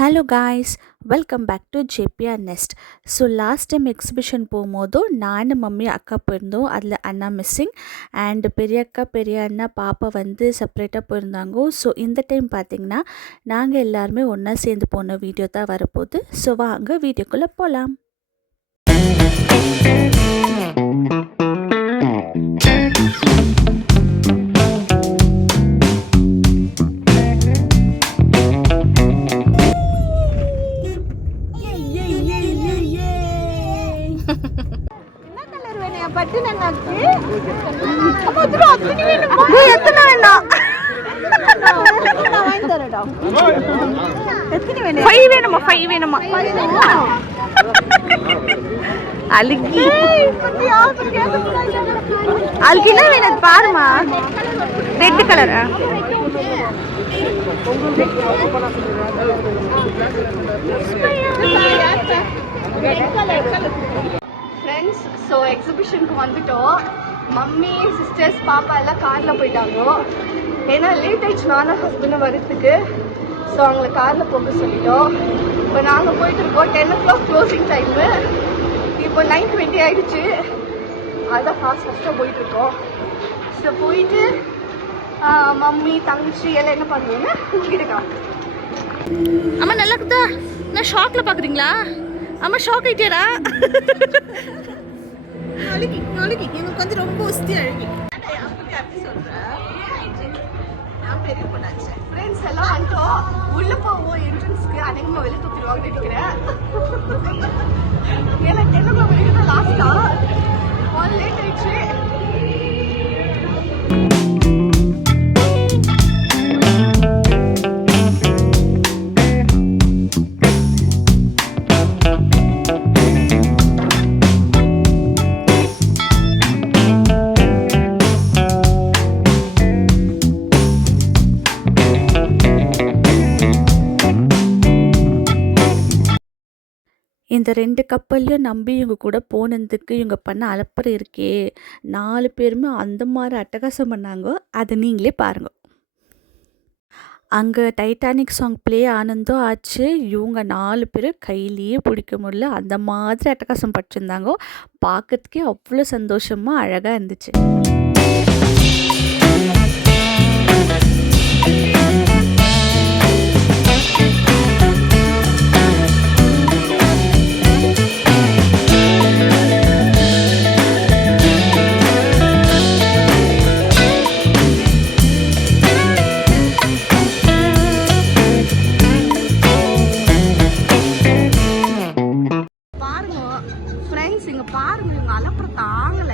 Hello guys, welcome back to JPR nest. So last time exhibition போகும்போதும் நான் mummy அக்கா போயிருந்தோம். அதில் அண்ணா மிஸ்ஸிங் அண்ட் பெரிய அக்கா பெரிய அண்ணா பாப்பா வந்து செப்பரேட்டாக போயிருந்தாங்க. ஸோ இந்த டைம் பார்த்திங்கன்னா நாங்கள் எல்லாருமே ஒன்றா சேர்ந்து போன வீடியோ தான் வரப்போகுது. ஸோ வாங்க வீடியோக்குள்ளே போகலாம். பாருமா ரெட் கலர் ஃப்ரெண்ட்ஸ். ஸோ எக்ஸிபிஷனுக்கு வந்துட்டோம். மம்மி சிஸ்டர்ஸ் பாப்பா எல்லாம் காரில் போயிட்டாங்க. ஏன்னா லேட் ஆயிடுச்சு நானும் ஹஸ்பண்டும் வரத்துக்கு. ஸோ அவங்கள காரில் போக சொல்லிட்டோம். இப்போ நாங்கள் போயிட்டு இருக்கோம். 10 o'clock க்ளோசிங் டைமு. இப்போ 9:20 ஆயிடுச்சு. அதுதான் ஃபாஸ்ட்டாக போயிட்டு இருக்கோம். ஸோ போயிட்டு மம்மி தங்கச்சி எல்லாம் என்ன பண்ணுவோன்னு உங்ககிட்ட. அம்மா நல்லா இருக்குதா? நான் ஷாக்கில் பார்க்குறீங்களா? அம்மா ஷாக் ஆகிட்டேடா. நாளைக்கு எனக்கு வந்து ரொம்ப ஒஸ்தி அழுகி பெரிய பொண்ணாச்சு. ஃப்ரெண்ட்ஸ் எல்லாம் வந்துட்டோம். உள்ள போவோம். என்ட்ரன்ஸ்க்கு அநேகமாக வெளியே தூக்கிடுவாங்கன்னு நினைக்கிறேன். ஏன்னா 10 o'clock வரைக்கும் தான் லாஸ்டா. லேட் ஆயிடுச்சு. இந்த 2 கப்பல்லையும் நம்பி இவங்க கூட போனதுக்கு இவங்க பண்ண அலப்பறை இருக்கே. 4 பேருமே அந்த மாதிரி அட்டகாசம் பண்ணாங்க. அதை நீங்களே பாருங்க. அங்கே டைட்டானிக் சாங் ப்ளே ஆனந்தும் ஆச்சு. இவங்க 4 பேர் கையிலேயே பிடிக்க முடியல. அந்த மாதிரி அட்டகாசம் படிச்சிருந்தாங்க. பார்க்கறதுக்கே அவ்வளோ சந்தோஷமாக அழகாக இருந்துச்சு. பாருங்க இவங்க அலப்புறம் தாங்கல.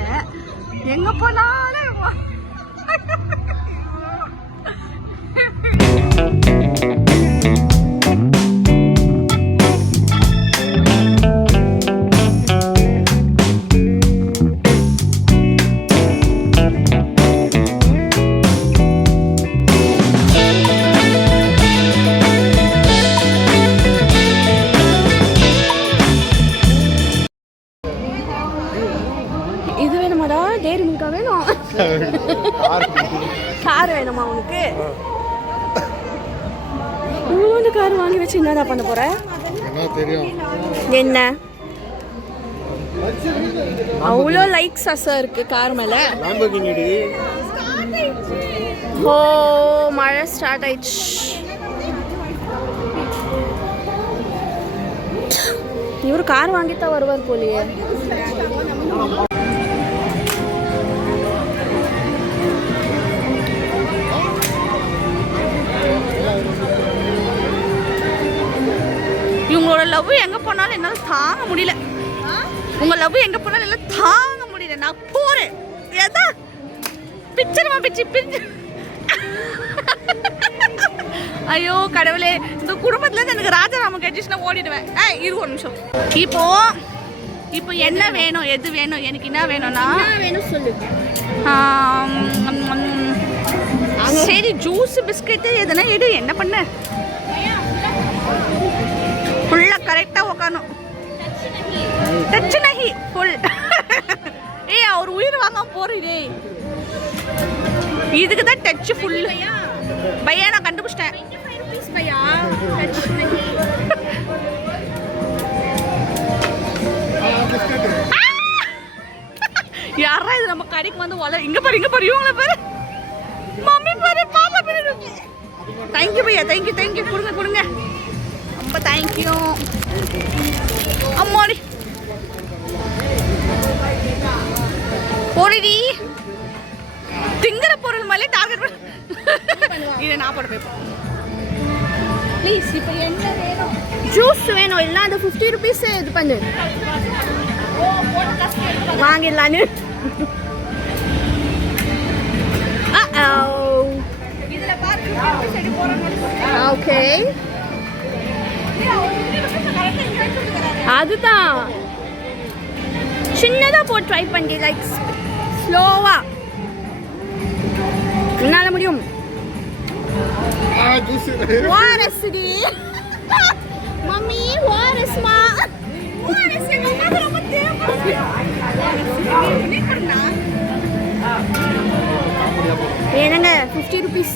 எங்க போனாலும் இது வேணுமாடா? டேரி மில்கா வேணும். கார் வேணுமா உனக்கு? இவ்வளோ கார் வாங்கி வச்சு என்னடா பண்ண போற? என்ன அவ்வளோ லைக்ஸ் அசா இருக்கு கார் மேல? ஓ மழை ஸ்டார்ட் ஆயிடுச்சு. இவரு கார் வாங்கித்தான் வருவார் போலியே. இவங்களோட லவ் எங்க போனாலும் என்னால தாங்க முடியல. உங்க லவ் எங்க போனாலும் என்னால தாங்க முடியல. நான் போறேன். ஏதா பிச்சரமா பிச்சு ஐயோ கடவுளே, இந்த குடும்பத்துல இருந்து எனக்கு ராஜாராமன் கிடைச்சுன்னா ஓடிடுவேன். இரு ஒரு நிமிஷம். இப்போ என்ன வேணும்? எது வேணும்? எனக்கு என்ன வேணும்னா வேணும் சொல்லு. சரி ஜூஸ் பிஸ்கெட்டு எதுனா எடு. என்ன பண்ண ஃபுல்லாக கரெக்டாக உக்காணும். டச் நஹி ஃபுல். ஏய் அவர் உயிர் வாங்காம போறீரே. இதுக்கு தான் டச் ஃபுல். பையா நான் கண்டுபிடிச்சிட்டேன். 25 rupees பையா. டச் நஹி யாரா இது நம்ம கடைக்கு வந்து இங்க பாரு இவங்கள பாரு. மம்மி பாரு, பாப்பா பாரு. தேங்க்யூ பையா, தேங்க்யூ. கொடுங்க. ரொம்ப தேங்க்யூ. அம்மாடி போடி திங்கிற பொருள் மேலே டார்கெட் இதை நான் போட போய் ப்ளீஸ். இப்போ என்ன வேணும்? ஜூஸ் வேணும். இல்லை அந்த 50 rupees இது பண்ணு, வாங்கிடலான்னு. ஓகே, அதுதான் சின்னதா போட்டு ட்ரை பண்ணி, லைக் ஸ்லோவா. என்னால முடியும். வாரஸ்டி மம்மி, வாரஸ்மா, ஏனங்க 50 rupees.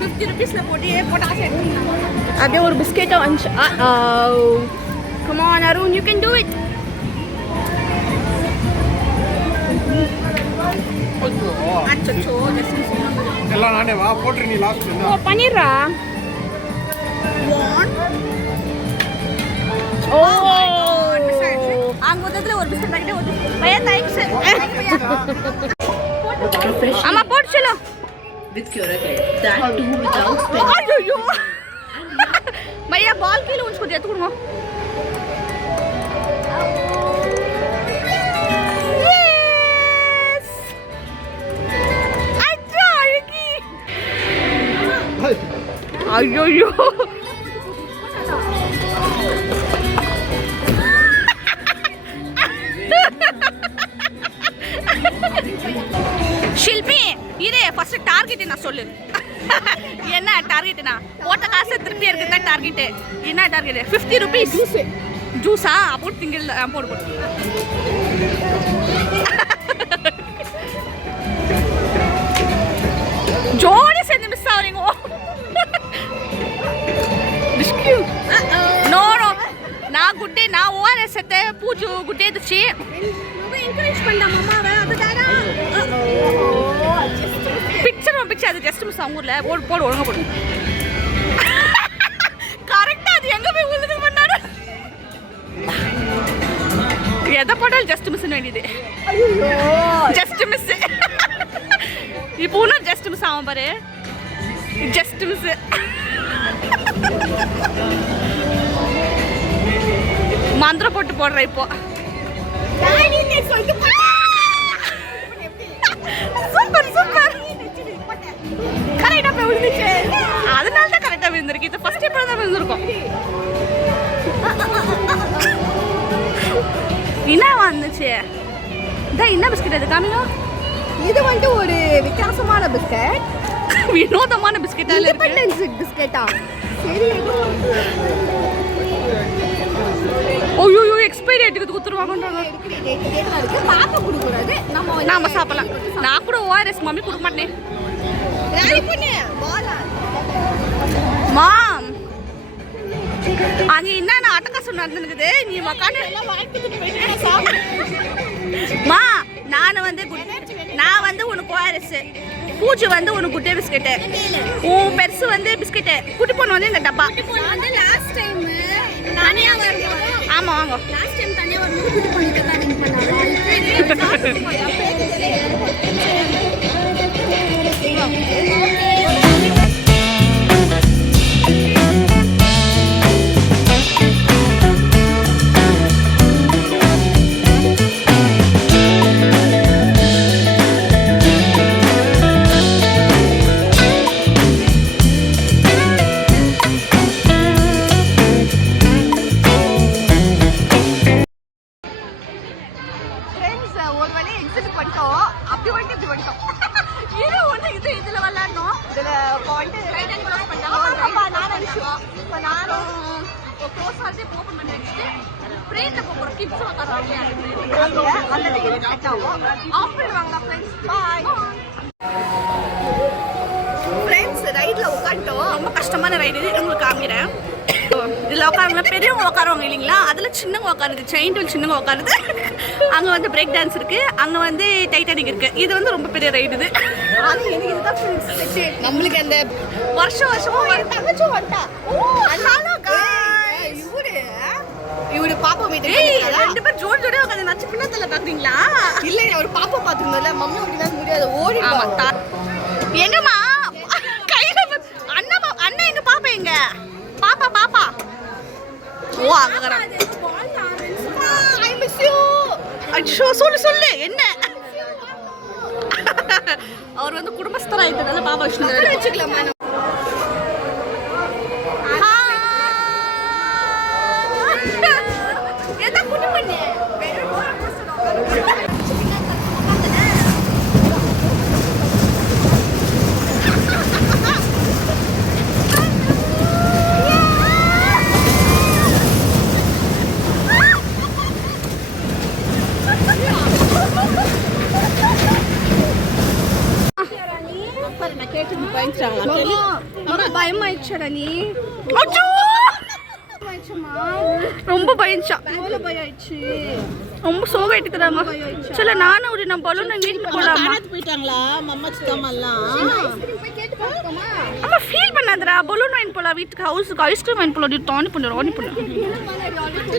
50 rupeesல போட்டு அப்படியே ஒரு பிஸ்கெட்டை வந்துச்சு. Come on Arun, you can do it. அச்சச்சோ, எல்லாம் நானே வா போட்ரு, நீ லாஸ்ட் ஓ பண்ணிடுறா. ஓ அங்க முதல்ல ஒரு பிஸ்கட் பாக்கெட் ஓடு பையா. தேங்க்ஸ். அம்மா போடு चलो with Curate, that too without spending. ஐயோ பையா பால் கீழ ஊஞ்சி போட்டு எடுத்து கொடுங்க. ஐயோ ஷில்பி, இரு ஃபர்ஸ்ட் டார்கெட் என்ன சொல்லு. என்ன டார்கெட்னா? போட்ட காசு திருப்பி இருக்குதா டார்கெட்? என்ன டார்கெட்? 50 rupees ஜூஸா? அப்போ திங்கல போடு. ஜோடி சேர்ந்து மிஸ் ஆவறீங்க. நோ நான் குட்டே, நான் ஓஆர்எஸ் எடுத்து பூஜு குட்டே துச்சி ரொம்ப என்கரேஜ் பண்ணா மம்மாவை. அதுதானா பிக்சர் அது ஜஸ்ட் மிஸ். அவங்க ஊர்ல போடு ஒழுங்கா போடு. கரெக்டா அது எங்க போய் விழுது பண்ணாரு. எதை போட்டாலும் ஜஸ்ட் மிஸ் வேண்டியது. Just miss. இப்போ ஒன்றும் ஜஸ்ட் மிஸ் ஆகும் பாரு. Just miss. மந்திரம் போட்டு போடுற இப்போ. சூப்பர் கரெக்டா போய் விழுந்துச்சு. அதனால தான் கரெக்டா விழுந்திருக்கு. இது ஃபர்ஸ்ட் இப்போ தான் விழுந்திருக்கும். என்ன வந்துச்சு? இதான் என்ன பிஸ்கட்? அது காமியோ. இது வந்து ஒரு வித்தியாசமான பிஸ்கட், வினோதமான பிஸ்கெட்டா இருக்கு. இண்டிபெண்டன்ஸ் பிஸ்கெட்டா? சரி, ஐயோ எக்ஸ்பைரி டேட்டுக்கு குத்துருவாங்கன்றாங்க. இருக்கு பாப்பா குடு கூடாது, நாம சாப்பிடலாம். நான் கூட ஓஆர்எஸ் மம்மி கொடுக்க மாட்டேன். ரெடி பண்ணு பாலா. மாம் அங்க என்ன அட்டகாசம் நடந்துக்குது. நீ மக்கான எல்லாம் வாங்கிட்டு போயிட்டு சாப்பிடு. மா நான் வந்து உனக்கு ஓஆர்எஸ், பூஜை வந்து உனக்கு குட்டே பிஸ்கெட்டு, உன் பெருசு வந்து பிஸ்கெட்டு, குட்டி பொண்ணு வந்து இந்த டப்பா. வந்து லாஸ்ட் டைம் தனியா வரணும். ஆமா வாங்க. லாஸ்ட் டைம் தனியா வரும்போது குட்டி பொண்ணு கட்டிங் ஃப்ரெண்ட்ஸ் ரைட்ல உட்காந்துட்டோம். ரொம்ப கஷ்டமான ரைடு இது உங்களுக்கு காமிக்கிறேன். இதில் உட்காருங்க, பெரியவங்க உட்காருவாங்க இல்லைங்களா, அதில் சின்னவங்க உட்காருது, செயின் டூல் சின்னவங்க உட்காருது. அங்கே வந்து பிரேக் டான்ஸ் இருக்குது, அங்கே வந்து டைட்டானிக் இருக்குது. இது வந்து ரொம்ப பெரிய ரைடு இது. ஆனால் எனக்கு இதுதான் நம்மளுக்கு அந்த வருஷமும் தங்கச்சி வந்துட்டா. இவரு பாப்பா மீட்டு ரெண்டு பேர் ஜோடி ஜோடியாக உட்காந்து நச்சு பின்னத்தில் பார்க்குறீங்களா? இல்லை அவர் பாப்பா பார்த்துருந்தோம்ல, மம்மி அப்படின்னா முடியாது ஓடி. எங்கம்மா கையில அண்ணன் எங்க பாப்பா எங்க பாப்பா ஓ அங்க ஐ மிஸ் யூ. அச்சோ சொல்லு என்ன அவர் வந்து குடும்பஸ்தர் ஆயிட்டதால பாப்பா வச்சுருந்தாரு. வச்சுக்கலாமா? பயமாயிடுச்சா நீ? ரொம்ப பயந்துச்சா, பயாயிடுச்சு. ரொம்ப சோகாயிட்டுக்கிறாங்க. சரி நானும் ஒரு நம்ம பலூன் வீட்டுக்கு போலாமா? போயிட்டாங்களா மம்மா சித்தம்மா எல்லாம்? அம்மா ஃபீல் பண்ணாதடா, பலூன் வாங்கி போலாம் வீட்டுக்கு, ஹவுஸுக்கு ஐஸ்கிரீம் வாங்கி போலாம். தானி பண்ணு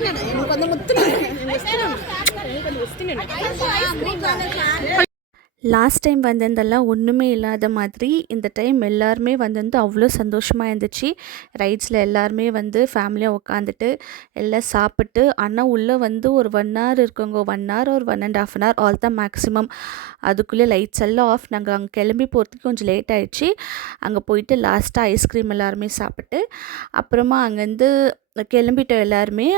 எனக்கு வந்து முத்து லாஸ்ட் டைம் வந்திருந்தெல்லாம் ஒன்றுமே இல்லாத மாதிரி இந்த டைம் எல்லாருமே வந்து அவ்வளோ சந்தோஷமாக இருந்துச்சு. ரைட்ஸில் எல்லாருமே வந்து ஃபேமிலியாக உட்காந்துட்டு எல்லாம் சாப்பிட்டு, ஆனால் உள்ளே வந்து ஒரு 1 hour இருக்குங்க, 1 hour ஒரு 1.5 hour ஆல் தான் மேக்ஸிமம். அதுக்குள்ளே லைட்ஸ் எல்லாம் ஆஃப். நாங்கள் அங்கே கிளம்பி போகிறதுக்கு கொஞ்சம் லேட் ஆகிடுச்சு. அங்கே போயிட்டு லாஸ்ட்டாக ஐஸ்கிரீம் எல்லாருமே சாப்பிட்டு அப்புறமா அங்கேருந்து கிளம்பிட்டோம் எல்லாருமே.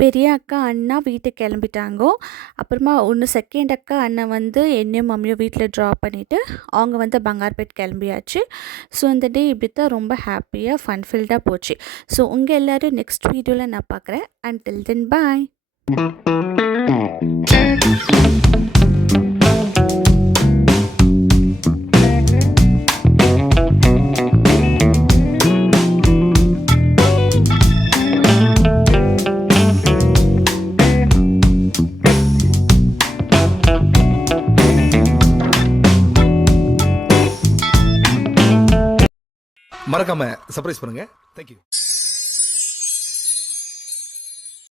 பெரிய அக்கா அண்ணா வீட்டுக்கு கிளம்பிட்டாங்கோ. அப்புறமா செகண்ட் அக்கா அண்ணன் வந்து என்னையும் மம்மியும் வீட்டில் ட்ராப் பண்ணிவிட்டு அவங்க வந்து பங்கார்பேட் கிளம்பியாச்சு. ஸோ இந்த டே இப்படி தான் ரொம்ப ஹாப்பியாக ஃபன்ஃபில்டாக போச்சு. ஸோ உங்கள் எல்லோரும் நெக்ஸ்ட் வீடியோவில் நான் பார்க்குறேன். அன்டில் தென் பாய். மறக்காம சர்ப்ரைஸ் பண்ணுங்க. தேங்க்யூ.